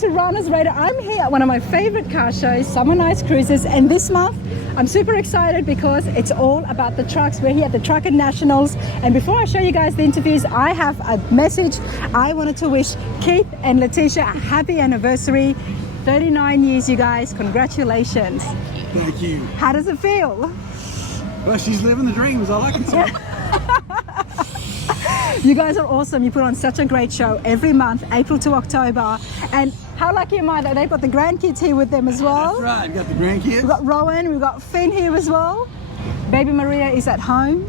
to Rana's Radio. I'm here at one of my favorite car shows, Somernites Cruises, and this month I'm super excited because it's all about the trucks. We're here at the Truckin Nationals, and before I show you guys the interviews, I have a message. I wanted to wish Keith and Latisha a happy anniversary. 39 years, you guys. Congratulations. Thank you. How does it feel? Well, she's living the dream, is all I can say. You guys are awesome. You put on such a great show every month, April to October. And how lucky am I that they've got the grandkids here with them as well? That's right, we've got the grandkids. We've got Rowan, we've got Finn here as well. Baby Maria is at home.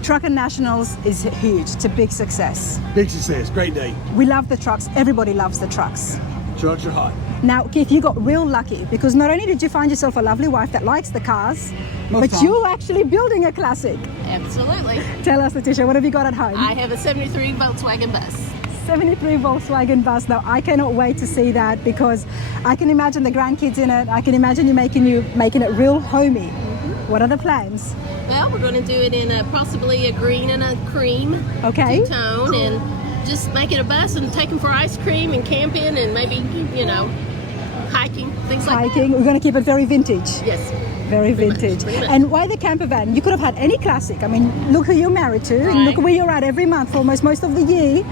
Truckin Nationals is huge. It's a big success. Big success, great day. We love the trucks. Everybody loves the trucks. Trucks are hot. Now, Keith, you got real lucky because not only did you find yourself a lovely wife that likes the cars, but you're actually building a classic. Absolutely. Tell us, Latisha, what have you got at home? I have a 73 Volkswagen bus. 73 Volkswagen bus. Now, I cannot wait to see that because I can imagine the grandkids in it. I can imagine you making it real homey. What are the plans? Well, we're going to do it in possibly a green and a cream two-tone, and just make it a bus and take them for ice cream and camping and maybe, you know, hiking, things like that. Hiking. We're going to keep it very vintage. Yes. Very vintage. Pretty much. And why the camper van? You could have had any classic. I mean, look who you're married to, and look where you're at every month for almost most of the year.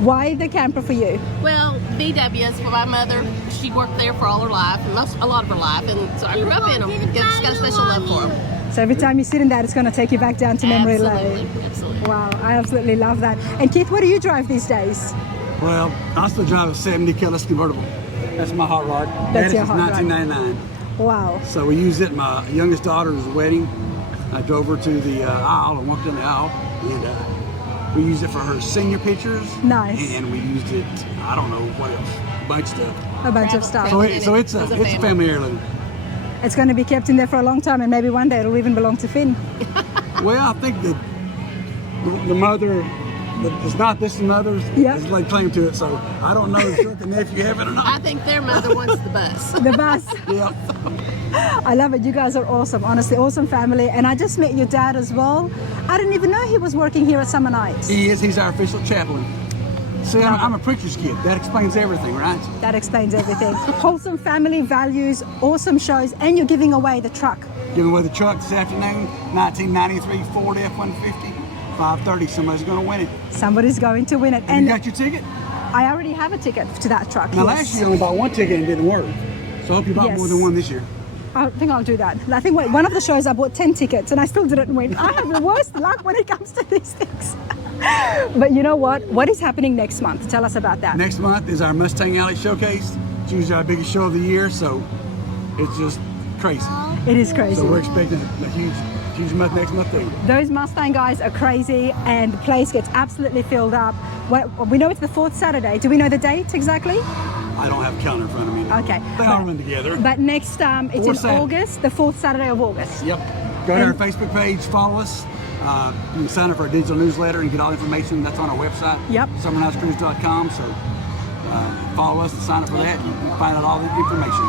Why the camper for you? Well, BW's for my mother. She worked there for all her life, and a lot of her life, and so I grew up in them. Just got a special love for them. So every time you sit in that, it's going to take you back down to memory lane. Absolutely. Wow, I absolutely love that. And Keith, what do you drive these days? Well, I still drive a 70 Kellis convertible. That's my hot rod. That's your since hot rod. 1999. Wow. So we used it at my youngest daughter's wedding. I drove her to the aisle and walked in the aisle, and we used it for her senior pictures. Nice. And we used it, I don't know what else, a bunch of stuff. A bunch of stuff. So it's a family heirloom. It's going to be kept in there for a long time, and maybe one day it'll even belong to Finn. Well, I think that the mother, it's not this mother's, is like claim to it, so I don't know if the nephew have it or not. I think their mother wants the bus. The bus. Yeah. I love it. You guys are awesome. Honestly, awesome family. And I just met your dad as well. I didn't even know he was working here at Somernites. He is. He's our official chaplain. See, I'm a preacher's kid. That explains everything, right? That explains everything. Wholesome family values, awesome shows, and you're giving away the truck. Giving away the truck this afternoon, 1993 Ford F100, 5:30. Somebody's going to win it. Somebody's going to win it. And you got your ticket? I already have a ticket to that truck. Now, last year I only bought one ticket and it didn't work. So I hope you bought more than one this year. I think I'll do that. I think one of the shows I bought 10 tickets and I still didn't win. I have the worst luck when it comes to these things. But you know what? What is happening next month? Tell us about that. Next month is our Mustang Alley Showcase. It's usually our biggest show of the year, so it's just crazy. It is crazy. So we're expecting a huge month next month too. Those Mustang guys are crazy, and the place gets absolutely filled up. We know it's the 4th Saturday. Do we know the date exactly? I don't have a calendar in front of me. Okay. They all run together. But next, it's in August, the 4th Saturday of August. Yep. Go to our Facebook page, follow us. You can sign up for our digital newsletter and get all the information. That's on our website. Yep. Somernicescruise.com. So follow us and sign up for that. You can find out all the information.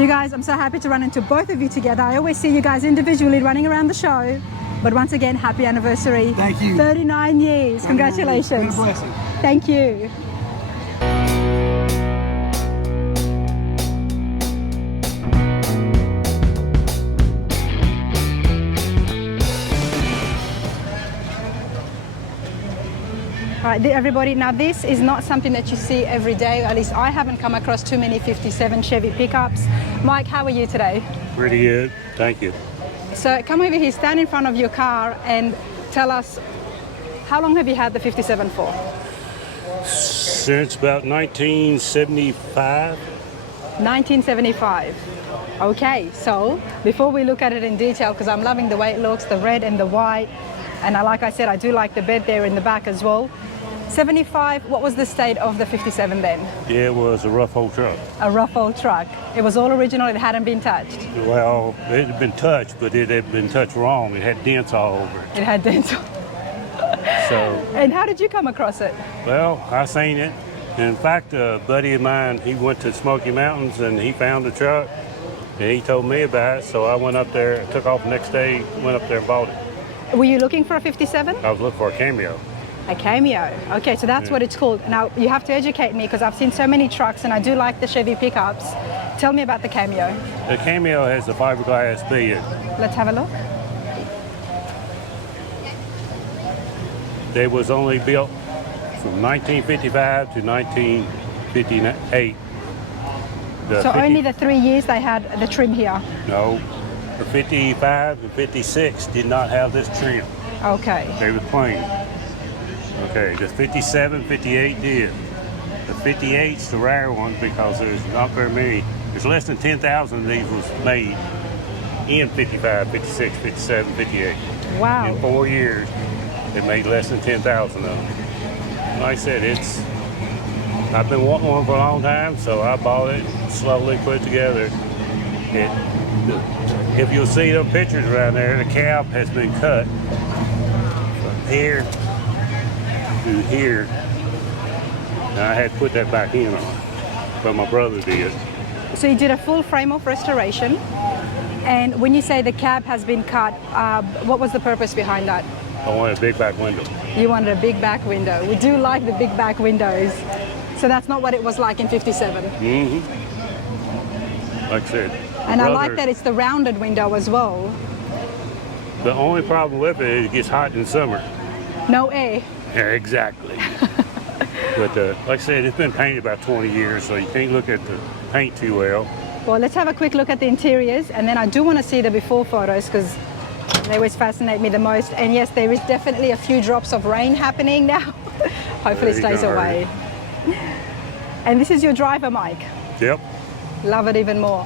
You guys, I'm so happy to run into both of you together. I always see you guys individually running around the show. But once again, happy anniversary. Thank you. 39 years. Congratulations. It's been a blessing. Thank you. All right, everybody, now this is not something that you see every day. At least I haven't come across too many 57 Chevy pickups. Mike, how are you today? Pretty good, thank you. So come over here, stand in front of your car and tell us, how long have you had the 57 for? Since about 1975. 1975. Okay, so before we look at it in detail, because I'm loving the way it looks, the red and the white, and like I said, I do like the bed there in the back as well. 75, what was the state of the 57 then? Yeah, it was a rough old truck. A rough old truck. It was all original, it hadn't been touched. Well, it had been touched, but it had been touched wrong. It had dents all over it. It had dents. So. And how did you come across it? Well, I seen it. In fact, a buddy of mine, he went to Smoky Mountains and he found the truck and he told me about it. So I went up there, took off the next day, went up there and bought it. Were you looking for a 57? I was looking for a Cameo. A Cameo. Okay, so that's what it's called. Now, you have to educate me because I've seen so many trucks and I do like the Chevy pickups. Tell me about the Cameo. The Cameo has the fiberglass bed. Let's have a look. They was only built from 1955 to 1958. So only the 3 years they had the trim here? No, the 55 and 56 did not have this trim. Okay. They were plain. Okay, the 57, 58 did. The 58's the rare one because there's not very many. There's less than 10,000 of these was made in 55, 56, 57, 58. Wow. In 4 years, they made less than 10,000 of them. Like I said, I've been wanting one for a long time, so I bought it, slowly put it together. If you'll see them pictures around there, the cab has been cut from here to here. And I had to put that back in on, but my brother did. So you did a full frame-off restoration, and when you say the cab has been cut, what was the purpose behind that? I wanted a big back window. You wanted a big back window. We do like the big back windows. So that's not what it was like in 57. Mm-hmm. Like I said. And I like that it's the rounded window as well. The only problem with it is it gets hot in summer. No air. Yeah, exactly. But like I said, it's been painted about 20 years, so you can't look at the paint too well. Well, let's have a quick look at the interiors, and then I do want to see the before photos because they always fascinate me the most. And yes, there is definitely a few drops of rain happening now. Hopefully it stays away. And this is your driver, Mike. Yep. Love it even more.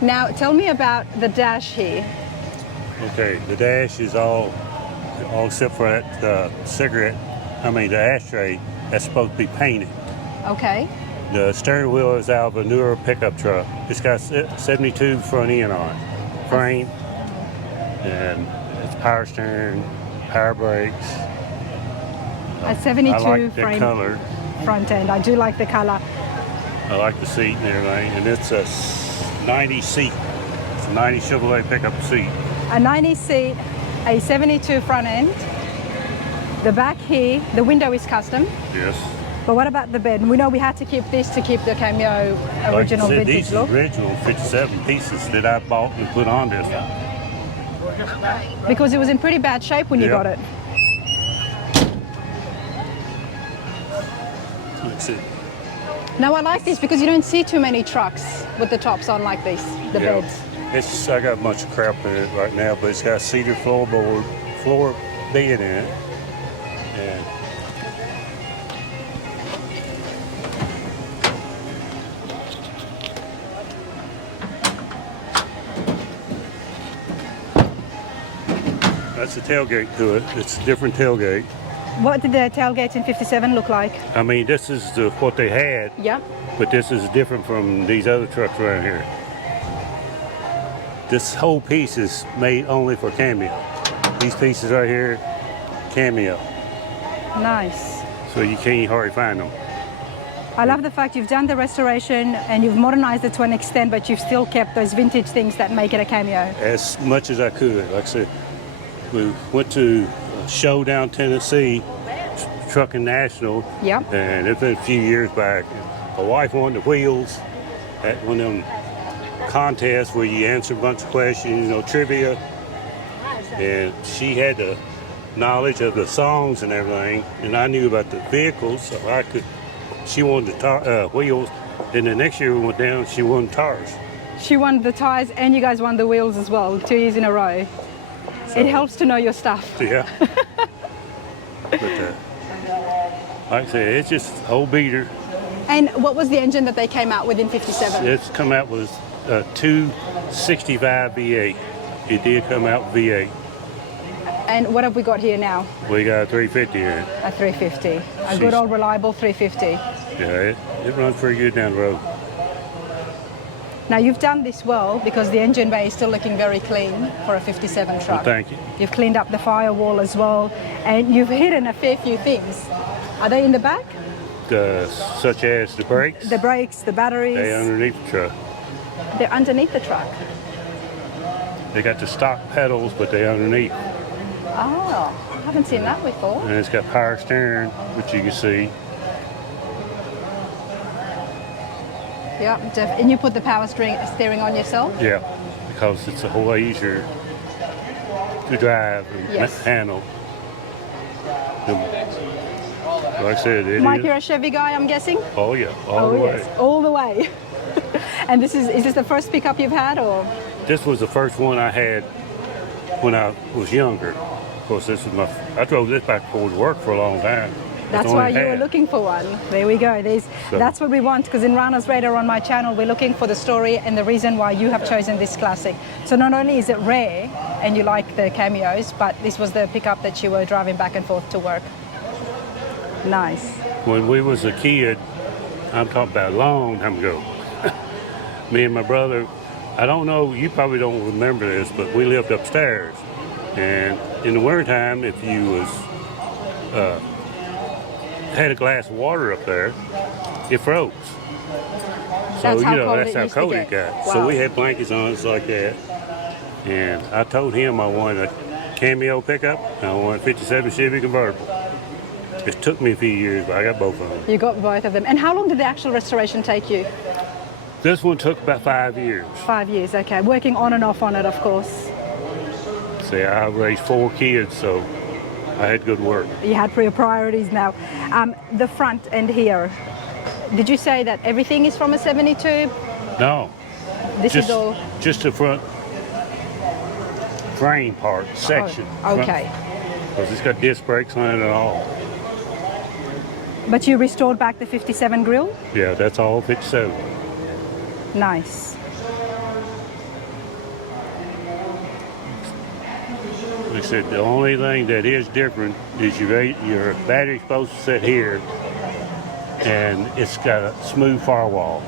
Now, tell me about the dash here. Okay, the dash is all except for that the ashtray that's supposed to be painted. Okay. The steering wheel is out of a newer pickup truck. It's got 72 front end on it, frame, and it's power steering, power brakes. A 72 I like the frame color. front end. I do like the color. I like the seat and everything, and it's a 90 seat. It's a 90 Chevrolet pickup seat. A 90 seat, a 72 front end. The back here, the window is custom. Yes. But what about the bed? We know we had to keep this to keep the Cameo original like I said, vintage these look. Original 57 pieces that I bought and put on this. Because it was in pretty bad shape when you got it. That's it. Now I like this because you don't see too many trucks with the tops on like this, the beds. It's just, I got a bunch of crap in it right now, but it's got cedar floor bed in it. And that's the tailgate to it. It's a different tailgate. What did the tailgate in 57 look like? I mean, this is what they had. Yeah. But this is different from these other trucks around here. This whole piece is made only for Cameo. These pieces right here, Cameo. Nice. So you can't hardly find them. I love the fact you've done the restoration and you've modernized it to an extent, but you've still kept those vintage things that make it a Cameo. As much as I could. Like I said, we went to a show down Tennessee, Truckin Nationals. Yep. And it's been a few years back. My wife wanted the wheels at one of them contests where you answer a bunch of questions, trivia. And she had the knowledge of the songs and everything, and I knew about the vehicles, so she wanted the wheels. Then the next year we went down, she won tires. She won the tires and you guys won the wheels as well, 2 years in a row. So, it helps to know your stuff. Yeah. But like I said, it's just a whole beater. And what was the engine that they came out with in 57? It's come out with a 265 V8. It did come out with V8. And what have we got here now? We got a 350 in it. A 350. A good old reliable 350. Yeah, it runs pretty good down the road. Now you've done this well because the engine bay is still looking very clean for a 57 truck. Well, thank you. You've cleaned up the firewall as well, and you've hidden a fair few things. Are they in the back? Such as the brakes? The brakes, the batteries. They're underneath the truck. They're underneath the truck. They got the stock pedals, but they're underneath. Oh, I haven't seen that before. And it's got power steering, which you can see. Yeah, and you put the power steering on yourself? Yeah, because it's a whole lot easier to drive and Yes. handle. Like I said, it Mike, is. you're a Chevy guy, I'm guessing? Oh yeah, all the way. Yes, all the way. And is this the first pickup you've had, or? This was the first one I had when I was younger. Of course, this was I drove this back and forth to work for a long time. That's why you were looking for one. There we go. That's what we want, because in Rana's Radar on my channel, we're looking for the story and the reason why you have chosen this classic. So not only is it rare and you like the Cameos, but this was the pickup that you were driving back and forth to work. Nice. When we was a kid, I'm talking about a long time ago, me and my brother, I don't know, you probably don't remember this, but we lived upstairs. And in the wintertime, if you was had a glass of water up there, it froze. So, that's how cold it got. Wow. So we had blankets on us like that. And I told him I wanted a Cameo pickup, and I wanted a 57 Chevy convertible. It took me a few years, but I got both of them. You got both of them. And how long did the actual restoration take you? This one took about 5 years. 5 years, okay. Working on and off on it, of course. See, I raised 4 kids, so I had good work. You had priorities now. The front end here, did you say that everything is from a 72? No. This is all... Just the front frame part, section. Oh, okay. Because it's got disc brakes on it and all. But you restored back the 57 grille? Yeah, that's all 57. Nice. Like I said, the only thing that is different is your battery's supposed to sit here, and it's got a smooth firewall.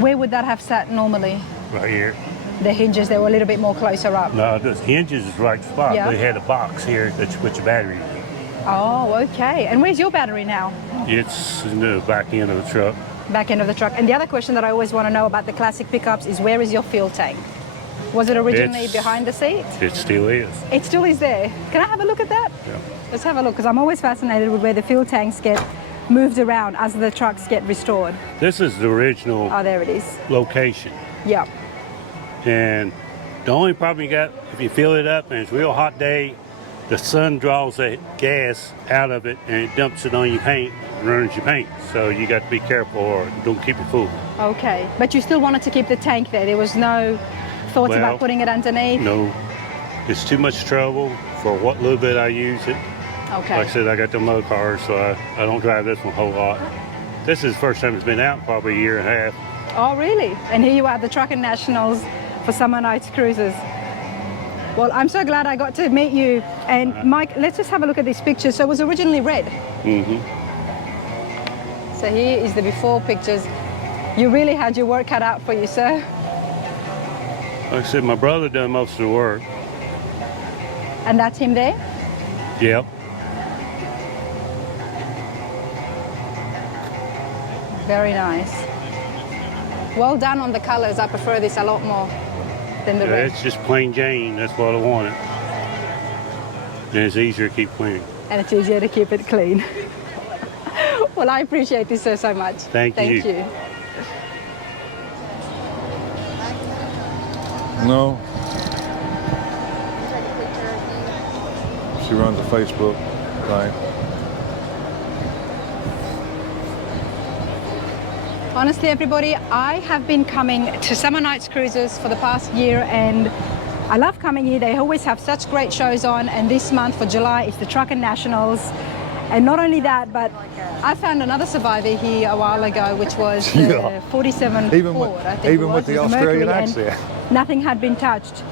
Where would that have sat normally? Right here. The hinges, they were a little bit more closer up. No, the hinges is right spot. Yeah. They had a box here that you put your battery in. Oh, okay. And where's your battery now? It's in the back end of the truck. Back end of the truck. And the other question that I always want to know about the classic pickups is, where is your fuel tank? Was it originally behind the seat? It still is. It still is there. Can I have a look at that? Yeah. Let's have a look, because I'm always fascinated with where the fuel tanks get moved around as the trucks get restored. This is the original Oh, there it is. location. Yeah. And the only problem you got, if you fill it up and it's a real hot day, the sun draws that gas out of it and it dumps it on your paint, ruins your paint. So you got to be careful or don't keep it full. Okay. But you still wanted to keep the tank there. There was no thoughts about putting it underneath? No. It's too much trouble for what little bit I use it. Okay. Like I said, I got the motor cars, so I don't drive this one a whole lot. This is the first time it's been out in probably a year and a half. Oh, really? And here you are at the Truckin Nationals for Somernites Cruises. Well, I'm so glad I got to meet you. And Mike, let's just have a look at these pictures. So it was originally red. Mm-hmm. So here is the before pictures. You really had your work cut out for you, sir. Like I said, my brother done most of the work. And that's him there? Yep. Very nice. Well done on the colors. I prefer this a lot more than the red. It's just plain Jane. That's what I wanted. And it's easier to keep clean. And it's easier to keep it clean. Well, I appreciate this so much. Thank you. Thank you. No. She runs a Facebook thing. Honestly, everybody, I have been coming to Somernites Cruises for the past year, and I love coming here. They always have such great shows on, and this month for July it's the Truckin Nationals. And not only that, but I found another survivor here a while ago, which was the 47 Ford, I think even with the Australian accent. Nothing had been touched.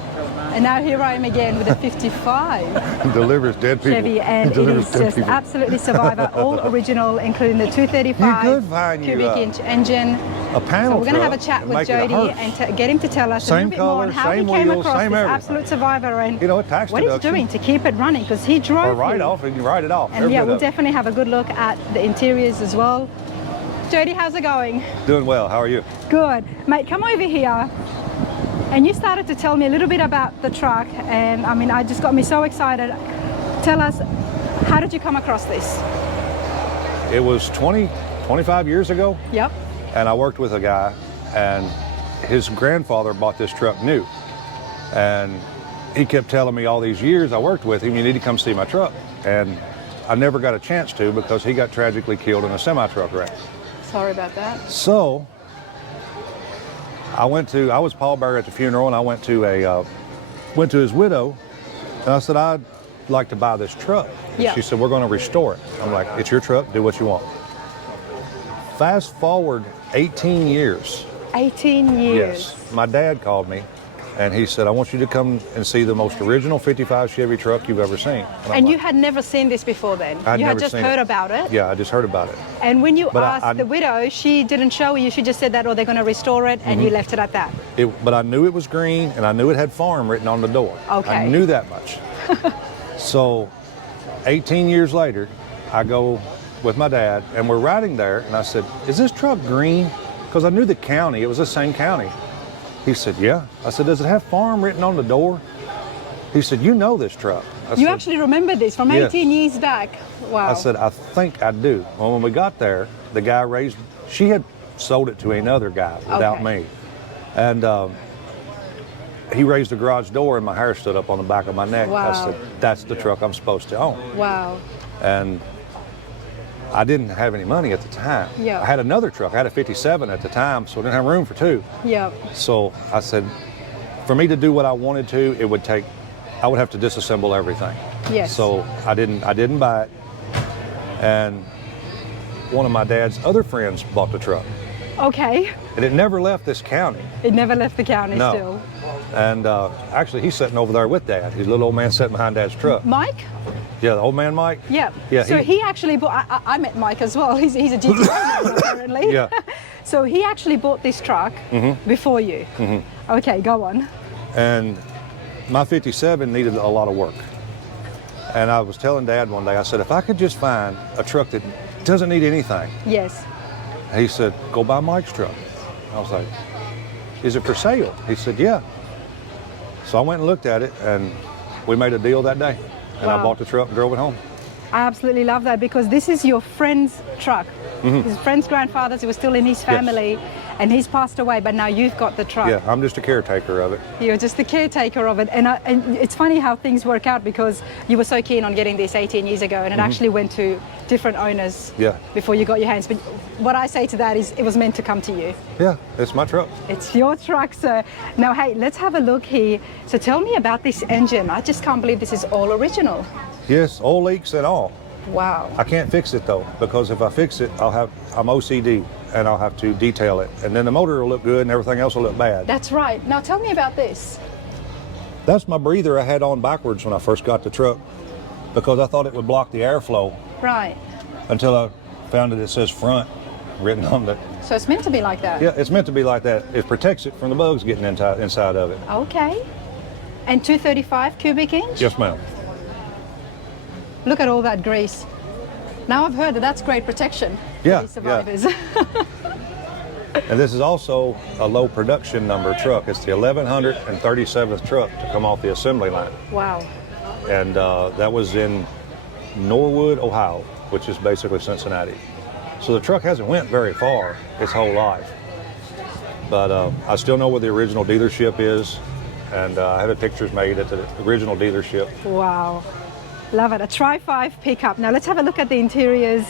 And now here I am again with a 55 He delivers dead people. Chevy, and it is just absolutely survivor, all original, including the 235 cubic inch engine. A panel. So we're going to have a chat with Jodie and get him to tell us a little bit more on how he came across this absolute survivor and what he's doing to keep it running, because he drove or write off and you write it off. And yeah, we'll definitely have a good look at the interiors as well. Jodie, how's it going? Doing well. How are you? Good. Mate, come over here. And you started to tell me a little bit about the truck, and I mean, I just got me so excited. Tell us, how did you come across this? It was 25 years ago. Yep. And I worked with a guy, and his grandfather bought this truck new. And he kept telling me all these years I worked with him, you need to come see my truck. And I never got a chance to because he got tragically killed in a semi-truck wreck. Sorry about that. So I was pallbearer at the funeral, and I went to his widow, and I said, I'd like to buy this truck. And Yeah. she said, we're going to restore it. I'm like, it's your truck, do what you want. Fast forward 18 years. 18 years. Yes. My dad called me, and he said, I want you to come and see the most original 55 Chevy truck you've ever seen. And you had never seen this before then? I'd You had never just seen heard it. about it? Yeah, I just heard about it. And when you But asked the widow, she didn't show you, she just said that, or they're going to restore it, and you left it at that? But I knew it was green, and I knew it had farm written on the door. Okay. I knew that much. So 18 years later, I go with my dad, and we're riding there, and I said, is this truck green? Because I knew the county, it was the same county. He said, yeah. I said, does it have farm written on the door? He said, you know this truck. I You said, actually remember this from Yes. 18 years back? Wow. I said, I think I do. Well, when we got there, the guy she had sold it to another guy without Okay. me. And he raised the garage door, and my hair stood up on the back of my neck. Wow. I said, that's the truck I'm supposed to own. Wow. And I didn't have any money at the time. Yeah. I had another truck. I had a 57 at the time, so I didn't have room for two. Yeah. So I said, for me to do what I wanted to, I would have to disassemble everything. Yes. So I didn't buy it. And one of my dad's other friends bought the truck. Okay. And it never left this county. It never left the county No. still. And actually, he's sitting over there with Dad. He's a little old man sitting behind Dad's truck. Mike? Yeah, the old man Mike? Yeah. Yeah, So he actually bought, I met Mike as well. He's a GT man apparently. Yeah. So he actually bought this truck before you. Okay, go on. And my 57 needed a lot of work. And I was telling Dad one day, I said, if I could just find a truck that doesn't need anything. Yes. He said, go buy Mike's truck. I was like, is it for sale? He said, yeah. So I went and looked at it, and we made a deal that day. And Wow. I bought the truck and drove it home. I absolutely love that because this is your friend's truck. His friend's grandfather's, it was still in his family, and he's passed away, but now you've got the truck. Yeah, I'm just a caretaker of it. You're just the caretaker of it. And it's funny how things work out because you were so keen on getting this 18 years ago, and it actually went to different owners Yeah. before you got your hands. But what I say to that is it was meant to come to you. Yeah, it's my truck. It's your truck, sir. Now, hey, let's have a look here. So tell me about this engine. I just can't believe this is all original. Yes, oil leaks and all. Wow. I can't fix it though, because if I fix it, I'm OCD, and I'll have to detail it. And then the motor will look good and everything else will look bad. That's right. Now tell me about this. That's my breather I had on backwards when I first got the truck, because I thought it would block the airflow, Right. until I found that it says front written on it. So it's meant to be like that? Yeah, it's meant to be like that. It protects it from the bugs getting inside of it. Okay. And 235 cubic inch? Yes, ma'am. Look at all that grease. Now I've heard that that's great protection Yeah, for these survivors. And this is also a low production number truck. It's the 1137th truck to come off the assembly line. Wow. And that was in Norwood, Ohio, which is basically Cincinnati. So the truck hasn't went very far its whole life. But I still know where the original dealership is, and I had pictures made at the original dealership. Wow. Love it. A Tri-5 pickup. Now let's have a look at the interiors.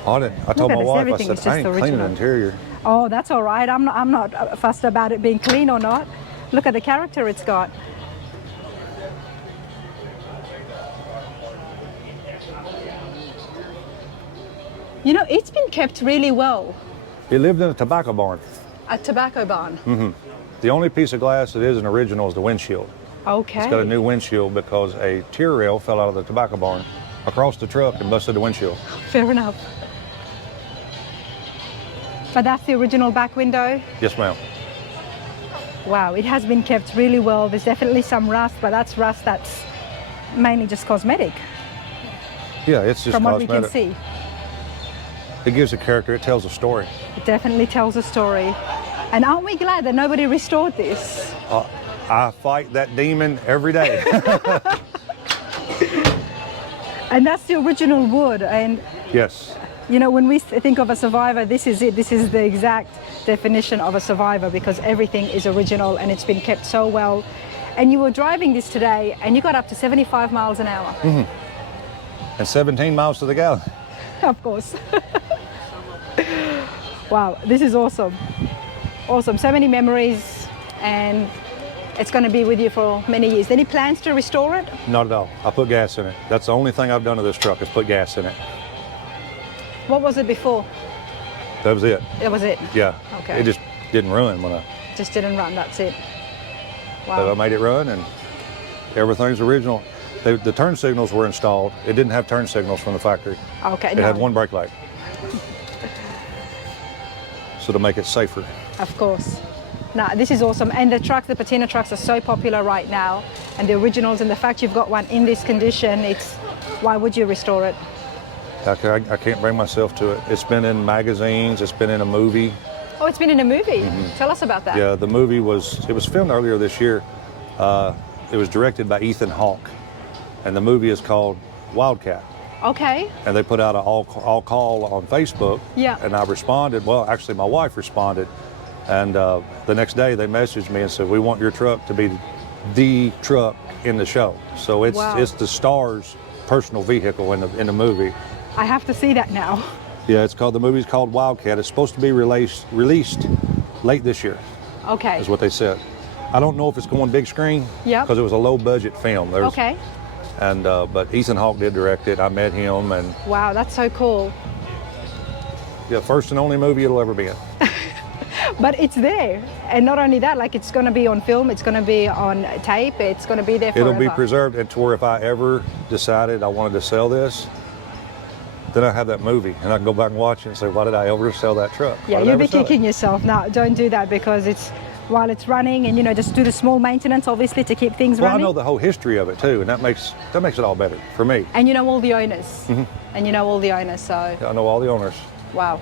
I told at my this, wife, I everything said, is I ain't just cleaning the original. interior. Oh, that's all right. I'm not fussed about it being clean or not. Look at the character it's got. You know, it's been kept really well. It lived in a tobacco barn. A tobacco barn. The only piece of glass that isn't original is the windshield. Okay. It's got a new windshield because a tier rail fell out of the tobacco barn across the truck and busted the windshield. Fair enough. But that's the original back window. Yes, ma'am. Wow, it has been kept really well. There's definitely some rust, but that's rust that's mainly just cosmetic Yeah, it's just from what cosmetic. we can see. It gives a character, it tells a story. It definitely tells a story. And aren't we glad that nobody restored this? I fight that demon every day. And that's the original wood. And Yes. you know, when we think of a survivor, this is it. This is the exact definition of a survivor, because everything is original and it's been kept so well. And you were driving this today and you got up to 75 miles an hour. Mm-hmm. And 17 miles to the gallon. Of course. Wow, this is awesome. Awesome. So many memories, and it's going to be with you for many years. Any plans to restore it? Not at all. I put gas in it. That's the only thing I've done to this truck is put gas in it. What was it before? That was it. That was it? Yeah. Okay. It just didn't run when I... Just didn't run, that's it. But I Wow. made it run, and everything's original. The turn signals were installed. It didn't have turn signals from the factory. Okay, It no. had one brake light. So to make it safer. Of course. No, this is awesome. And the trucks, the patina trucks are so popular right now. And the originals, and the fact you've got one in this condition, it's, why would you restore it? I can't bring myself to it. It's been in magazines. It's been in a movie. Oh, it's been in a movie. Tell us about that. Yeah, the movie was filmed earlier this year. It was directed by Ethan Hawke. And the movie is called Wildcat. Okay. And they put out an all call on Facebook. Yeah. And I responded. Well, actually, my wife responded. And the next day, they messaged me and said, "We want your truck to be the truck in the show." So it's Wow. it's the star's personal vehicle in the movie. I have to see that now. Yeah, the movie's called Wildcat. It's supposed to be released late this year, Okay. is what they said. I don't know if it's going big screen. Yep. Because it was a low budget film. Okay. And but Ethan Hawke did direct it. I met him, and Wow, that's so cool. yeah, first and only movie it'll ever be in. But it's there. And not only that, like, it's going to be on film, it's going to be on tape, it's going to be there forever. It'll be preserved, and to where if I ever decided I wanted to sell this, then I have that movie, and I can go back and watch it and say, why did I ever sell that truck? Why Yeah, did I you'll ever be sell it? kicking yourself. No, don't do that, because it's while it's running, and you know, just do the small maintenance, obviously, to keep things Well, running. I know the whole history of it too, and that makes it all better for me. And you know all the owners. Mm-hmm. And you know all the owners, so I know all the owners. wow.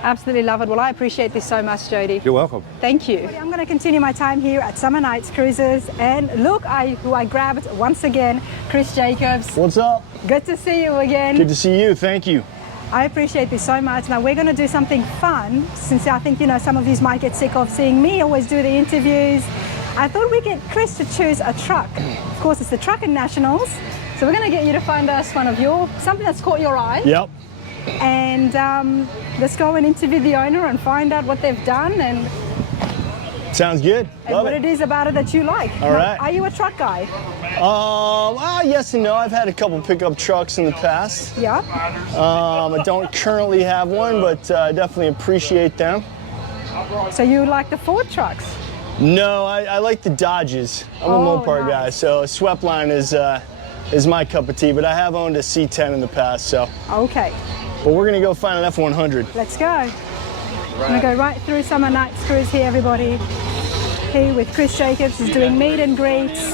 Absolutely love it. Well, I appreciate this so much, Jodie. You're welcome. Thank you. I'm going to continue my time here at Somernites Cruises, and look, who I grabbed once again, Chris Jacobs. What's up? Good to see you again. Good to see you. Thank you. I appreciate this so much. Now we're going to do something fun, since I think, you know, some of you might get sick of seeing me always do the interviews. I thought we'd get Chris to choose a truck. Of course, it's the Truckin Nationals. So we're going to get you to find us something that's caught your eye. Yep. And let's go and interview the owner and find out what they've done and Sounds good. Love what it. it is about it that you like. All right. Are you a truck guy? Yes and no. I've had a couple pickup trucks in the past. Yeah. I don't currently have one, but I definitely appreciate them. So you like the Ford trucks? No, I like the Dodges. I'm a Oh, Mopar guy, nice. so Sweepline is my cup of tea. But I have owned a C10 in the past, so. Okay. But we're gonna go find an F100. Let's go. I'm going to go right through Somernites Cruise here, everybody. Here with Chris Jacobs. He's doing meet and greets.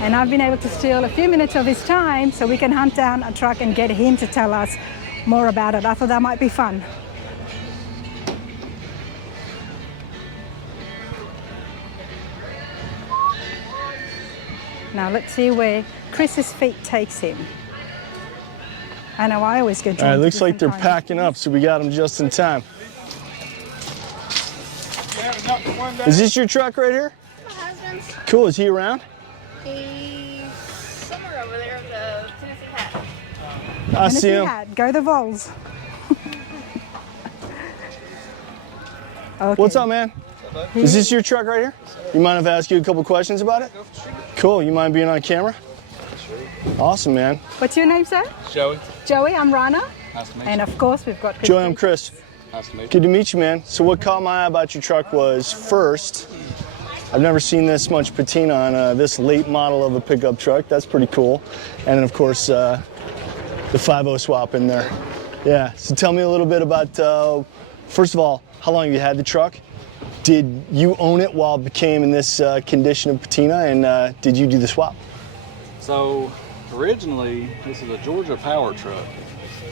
And I've been able to steal a few minutes of his time so we can hunt down a truck and get him to tell us more about it. I thought that might be fun. Now let's see where Chris's feet takes him. I know I always get All right, drawn to looks like they're different kinds. packing up, so we got them just in time. Is this your truck right here? My husband's. Cool, is he around? He's somewhere over there in the Tennessee hat. I see Tennessee him. hat. Go the Vols. Okay. What's up, man? Is this your truck right here? You mind if I ask you a couple questions about it? Cool, you mind being on camera? Awesome, man. What's your name, sir? Joey. Joey, I'm Rana. Nice to meet And of course, we've got Chris. Joey, I'm Chris. Nice to meet you. Good to meet you, man. So what caught my eye about your truck was, first, I've never seen this much patina on this late model of a pickup truck. That's pretty cool. And then, of course, the 5.0 swap in there. Yeah, so tell me a little bit about, first of all, how long have you had the truck? Did you own it while it became in this condition of patina, and did you do the swap? So originally, this is a Georgia power truck.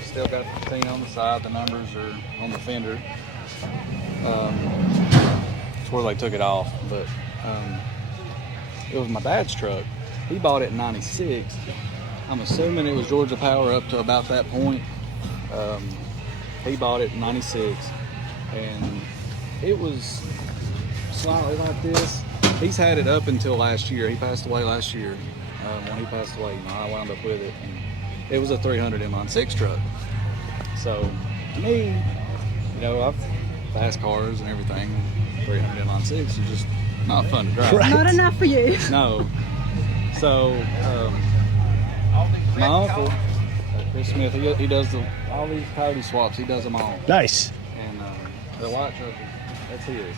Still got the patina on the side. The numbers are on the fender. It's where they took it off, but it was my dad's truck. He bought it in '96. I'm assuming it was Georgia Power up to about that point. He bought it in '96, and it was slightly like this. He's had it up until last year. He passed away last year. When he passed away, I wound up with it. And it was a 300 M6 truck. So, to me, I've fast cars and everything. 300 M6 is just not fun to drive. Right. Not enough for you. No. So, my uncle, Chris Smith, he does all these coyote swaps. He does them all. Nice. And the white truck, that's his.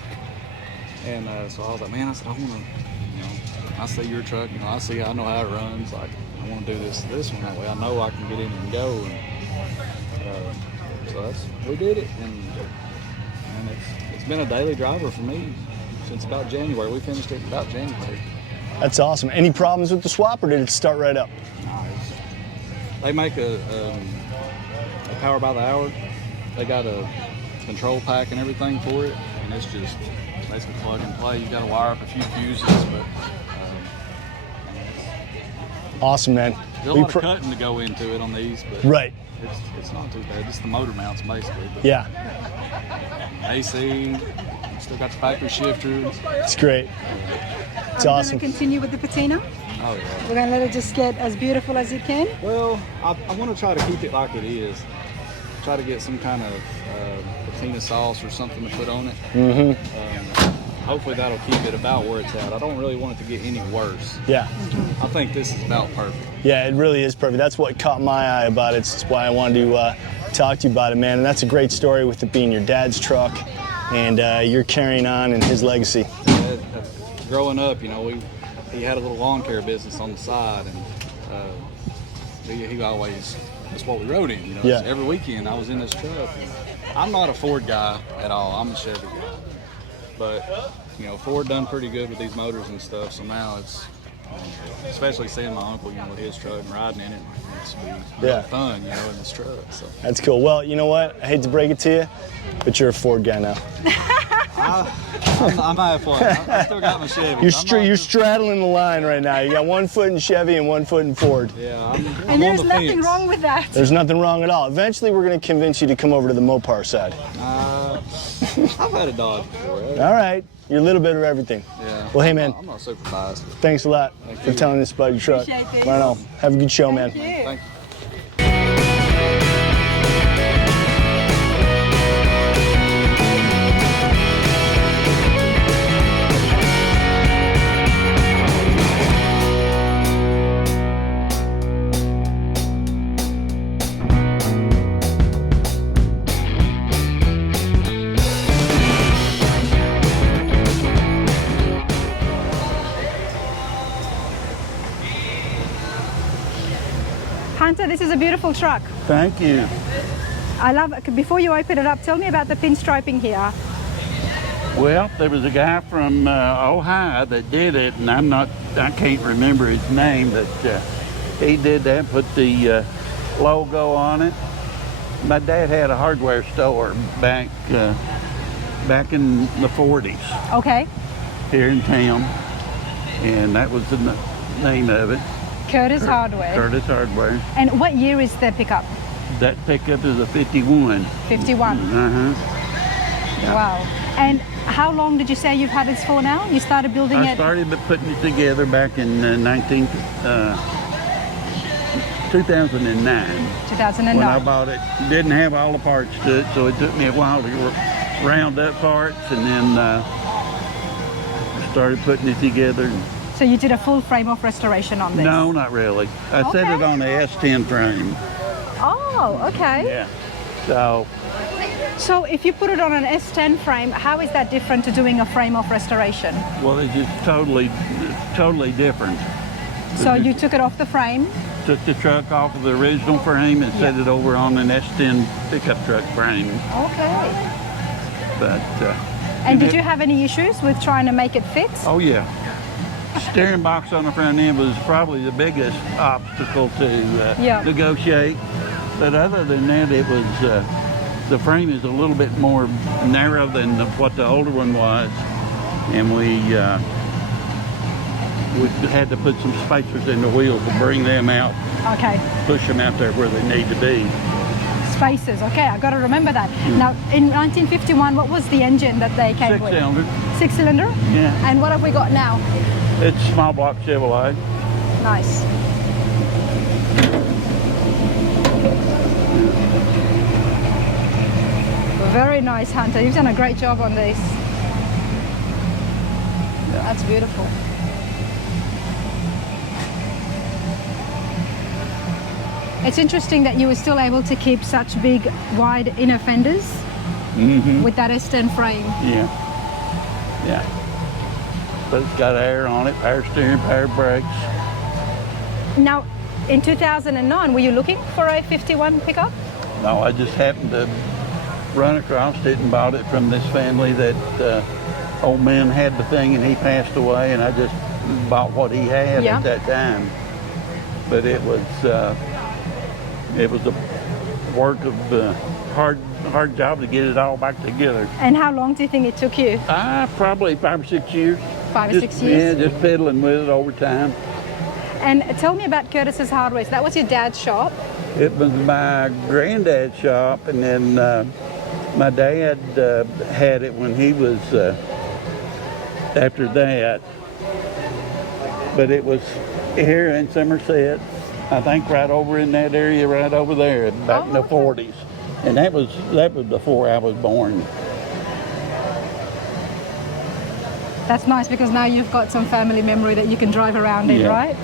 And so I was like, man, I said, I want to, I see your truck, I know how it runs. Like, I want to do this one that way. I know I can get in and go. And so we did it, and it's been a daily driver for me since about January. We finished it about January. That's awesome. Any problems with the swap, or did it start right up? No, they make a power by the hour. They got a control pack and everything for it, and it's just basically plug and play. You got to wire up a few fuses, but awesome, man. There's a lot of cutting to go into it on these, but right. It's not too bad. Just the motor mounts, basically. But yeah. AC, still got the factory shifter. It's great. It's awesome. We're going to continue with the patina. Oh yeah. We're going to let it just get as beautiful as it can. Well, I want to try to keep it like it is. Try to get some kind of patina sauce or something to put on it. Mm-hmm. Hopefully that'll keep it about where it's at. I don't really want it to get any worse. Yeah. I think this is about perfect. Yeah, it really is perfect. That's what caught my eye about it. It's why I wanted to talk to you about it, man. And that's a great story with it being your dad's truck, and you're carrying on in his legacy. Yeah, growing up, he had a little lawn care business on the side, and he always, that's what we rode in. Yeah. Every weekend I was in this truck. I'm not a Ford guy at all. I'm a Chevy guy. But, Ford done pretty good with these motors and stuff, so now it's, especially seeing my uncle, with his truck and riding in it, it's really fun, in this truck. So. That's cool. Well, you know what? I hate to break it to you, but you're a Ford guy now. I'm not a Ford. I still got my Chevy. You're straddling the line right now. You got one foot in Chevy and one foot in Ford. Yeah, and there's nothing wrong with that. There's nothing wrong at all. Eventually, we're going to convince you to come over to the Mopar side. I've had a Dodge before. All right. You're a little bit of everything. Yeah. Well, hey, man. I'm not super biased. Thanks a lot for telling us about your truck. Appreciate it. Right on. Have a good show, man. Thank you. Thank you. Hunter, this is a beautiful truck. Thank you. I love it. Before you open it up, tell me about the pinstriping here. Well, there was a guy from Ohio that did it, and I can't remember his name, but he did that, put the logo on it. My dad had a hardware store back in the 40s. Okay. Here in town, and that was the name of it. Curtis Hardware. Curtis Hardware. And what year is the pickup? That pickup is a 51. 51. Uh-huh. Wow. And how long did you say you've had this for now? You started building it? I started putting it together back in 2009. 2009. When I bought it, didn't have all the parts to it, so it took me a while to round up parts, and then started putting it together. So you did a full frame-off restoration on this? No, not really. I set it on the S10 frame. Oh, okay. Yeah. So if you put it on an S10 frame, how is that different to doing a frame-off restoration? Well, it's just totally different. So you took it off the frame? Took the truck off of the original frame and set it over on an S10 pickup truck frame. Okay. But. And did you have any issues with trying to make it fit? Oh yeah. Steering box on the front end was probably the biggest obstacle to negotiate. But other than that, it was the frame is a little bit more narrow than what the older one was, and we had to put some spacers in the wheels to bring them out. Okay. Push them out there where they need to be. Spacers. Okay, I got to remember that. Now, in 1951, what was the engine that they came with? 6-cylinder. 6-cylinder? Yeah. And what have we got now? It's small block Chevrolet. Nice. Very nice, Hunter. You've done a great job on this. Yeah. That's beautiful. It's interesting that you were still able to keep such big, wide inner fenders with that S10 frame. Yeah. Yeah. But it's got air on it, power steering, power brakes. Now, in 2009, were you looking for a 51 pickup? No, I just happened to run across it and bought it from this family that old man had the thing and he passed away, and I just bought what he had at that time. But it was a work of hard job to get it all back together. And how long do you think it took you? Probably 5 or 6 years. 5 or 6 years? Yeah, just pedaling with it over time. And tell me about Curtis's Hardware. That was your dad's shop? It was my granddad's shop, and then my dad had it when he was after that. But it was here in Somerset, I think right over in that area right over there back in the 40s. And that was before I was born. That's nice, because now you've got some family memory that you can drive around in, right?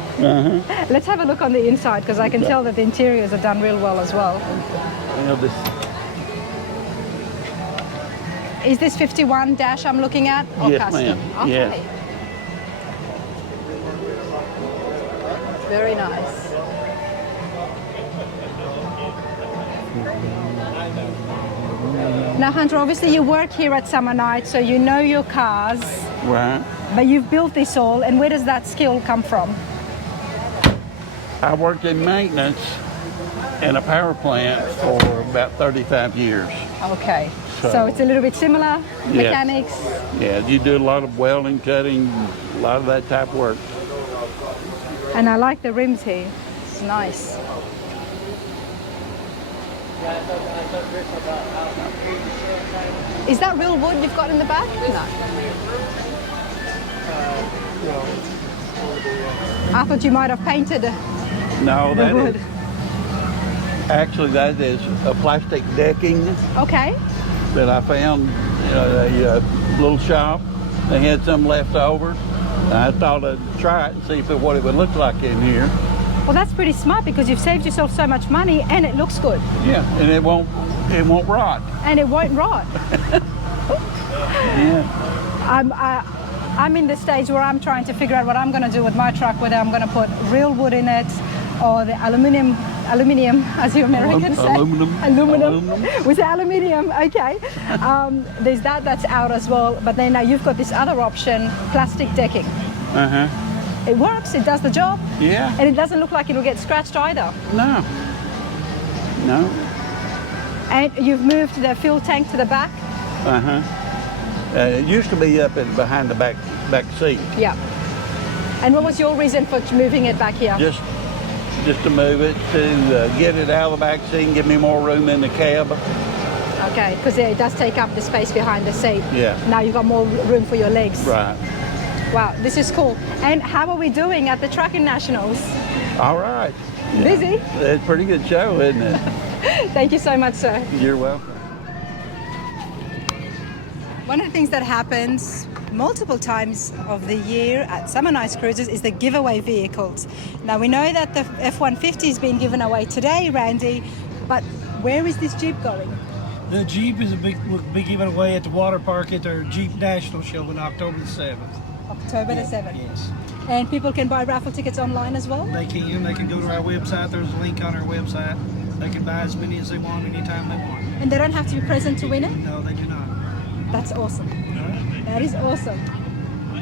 Let's have a look on the inside, because I can tell that the interiors are done real well as well. You know, this. Is this 51 dash I'm looking at? Or Yes, custom? ma'am. Okay. Yes. Very nice. Now, Hunter, obviously you work here at Somernites, so you know your cars. Right. But you've built this all, and where does that skill come from? I worked in maintenance in a power plant for about 35 years. Okay. So it's a little bit similar, mechanics? Yeah, you do a lot of welding, cutting, a lot of that type of work. And I like the rims here. It's nice. Is that real wood you've got in the back? No. I thought you might have painted No, the wood. Actually, that is a plastic decking. Okay. That I found in a little shop. They had some left over. I thought I'd try it and see what it would look like in here. Well, that's pretty smart, because you've saved yourself so much money and it looks good. Yeah, and it won't rot. And it won't rot. Yeah. I'm in the stage where I'm trying to figure out what I'm going to do with my truck, whether I'm going to put real wood in it or the aluminium, as you Americans say. Aluminum. We say aluminium, okay. There's that's out as well, but then now you've got this other option, plastic decking. It works, it does the job. Yeah. And it doesn't look like it'll get scratched either. No. No. And you've moved the fuel tank to the back? It used to be up behind the back seat. Yeah. And what was your reason for moving it back here? Just to move it, to get it out of the back seat and give me more room in the cab. Okay, because it does take up the space behind the seat. Yeah. Now you've got more room for your legs. Right. Wow, this is cool. And how are we doing at the Truckin Nationals? All right. Yeah. Busy? It's a pretty good show, isn't it? Thank you so much, sir. You're welcome. One of the things that happens multiple times of the year at Somernites Cruises is the giveaway vehicles. Now we know that the F-150 is being given away today, Randy, but where is this Jeep going? The Jeep will be given away at the water park at their Jeep National Show on October the 7th. October the 7th? Yes. And people can buy raffle tickets online as well? They can go to our website. There's a link on our website. They can buy as many as they want anytime they want. And they don't have to be present to win it? No, they do not. That's awesome. Right. That is awesome.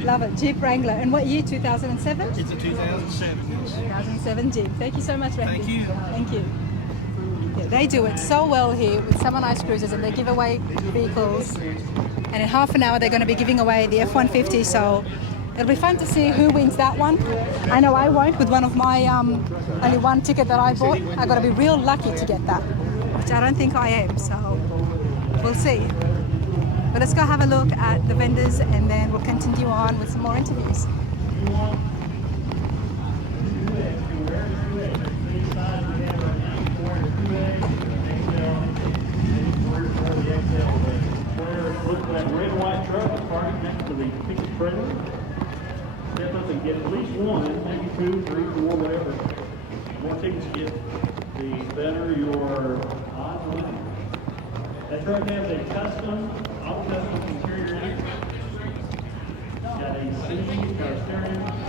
Love it. Jeep Wrangler. And what year? 2007? It's a 2007, yes. 2007 Jeep. Thank you so much, Randy. Thank you. Thank you. Yeah, they do it so well here with Somernites Cruises, and they give away vehicles. And in half an hour, they're going to be giving away the F-150. So it'll be fun to see who wins that one. I know I won't with one of my only one ticket that I bought. I got to be real lucky to get that, which I don't think I am. So we'll see. But let's go have a look at the vendors, and then we'll continue on with some more interviews. Look for that red and white truck parked next to the pickup trailer. Step up and get at least one, maybe 2, 3, 4, whatever. The more tickets you get, the better your odds on winning. That truck has a all custom interior in it. Got a seat, got a steering.